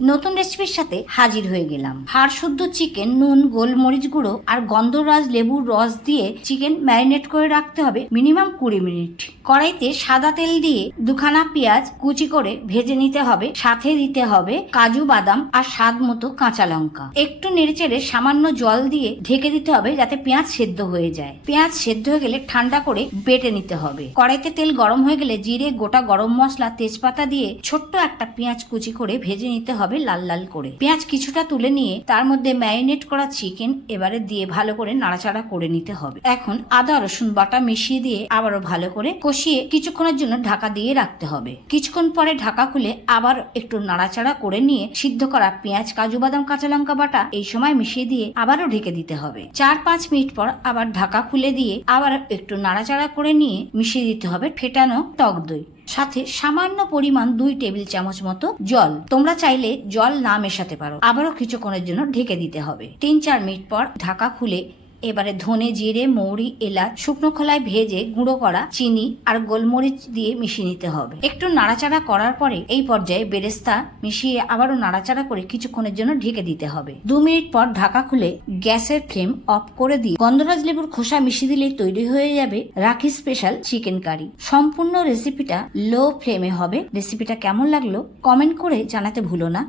নতুন রেসিপির সাথে হাজির হয়ে গেলাম। হাড় শুদ্ধ চিকেন, নুন, গোলমরিচ গুঁড়ো আর গন্ধরাজ লেবুর রস দিয়ে চিকেন ম্যারিনেট করে রাখতে হবে মিনিমাম 20 মিনিট। কড়াইতে সাদা তেল দিয়ে দুখানা পেঁয়াজ কুচি করে ভেজে নিতে হবে। সাথে দিতে হবে কাজু, বাদাম আর স্বাদ মতো কাঁচা লঙ্কা। একটু নেড়েচেড়ে সামান্য জল দিয়ে ঢেকে দিতে হবে যাতে পেঁয়াজ সেদ্ধ হয়ে যায়। পেঁয়াজ সেদ্ধ হয়ে গেলে ঠান্ডা করে বেটে নিতে হবে। কড়াইতে তেল গরম হয়ে গেলে জিরে, গোটা গরম মশলা, তেজপাতা দিয়ে ছোট্ট একটা পেঁয়াজ কুচি করে ভেজে নিতে হবে লাল লাল করে। পেঁয়াজ কিছুটা তুলে নিয়ে তার মধ্যে ম্যারিনেট করা চিকেন এবারে দিয়ে ভালো করে নাড়াচাড়া করে নিতে হবে। এখন আদা রসুন বাটা মিশিয়ে দিয়ে আবারও ভালো করে কষিয়ে কিছুক্ষণের জন্য ঢাকা দিয়ে রাখতে হবে। কিছুক্ষণ পরে ঢাকা খুলে আবার একটু নাড়াচাড়া করে নিয়ে সিদ্ধ করা পেঁয়াজ, কাজু, বাদাম, কাঁচা লঙ্কা বাটা এই সময় মিশিয়ে দিয়ে আবারও ঢেকে দিতে হবে। 4-5 মিনিট পর আবার ঢাকা খুলে দিয়ে আবার একটু নাড়াচাড়া করে নিয়ে মিশিয়ে দিতে হবে ফেটানো টক দই, সাথে সামান্য পরিমাণ 2 টেবিল চামচ মতো জল। তোমরা চাইলে জল না মেশাতে পারো। আবারও কিছুক্ষণের জন্য ঢেকে দিতে হবে। 3-4 মিনিট পর ঢাকা খুলে এবারে ধনে, জিরে, মৌরি, এলাচ শুকনো খোলায় ভেজে গুঁড়ো করা চিনি আর গোলমরিচ দিয়ে মিশিয়ে নিতে হবে। একটু নাড়াচাড়া করার পরে এই পর্যায়ে বেরেস্তা মিশিয়ে আবারও নাড়াচাড়া করে কিছুক্ষণের জন্য ঢেকে দিতে হবে। 2 মিনিট পর ঢাকা খুলে গ্যাসের ফ্লেম অফ করে দিয়ে গন্ধরাজ লেবুর খোসা মিশিয়ে দিলেই তৈরি হয়ে যাবে রাখি স্পেশাল চিকেন কারি। সম্পূর্ণ রেসিপিটা লো ফ্লেমে হবে। রেসিপিটা কেমন লাগলো কমেন্ট করে জানাতে ভুলো না।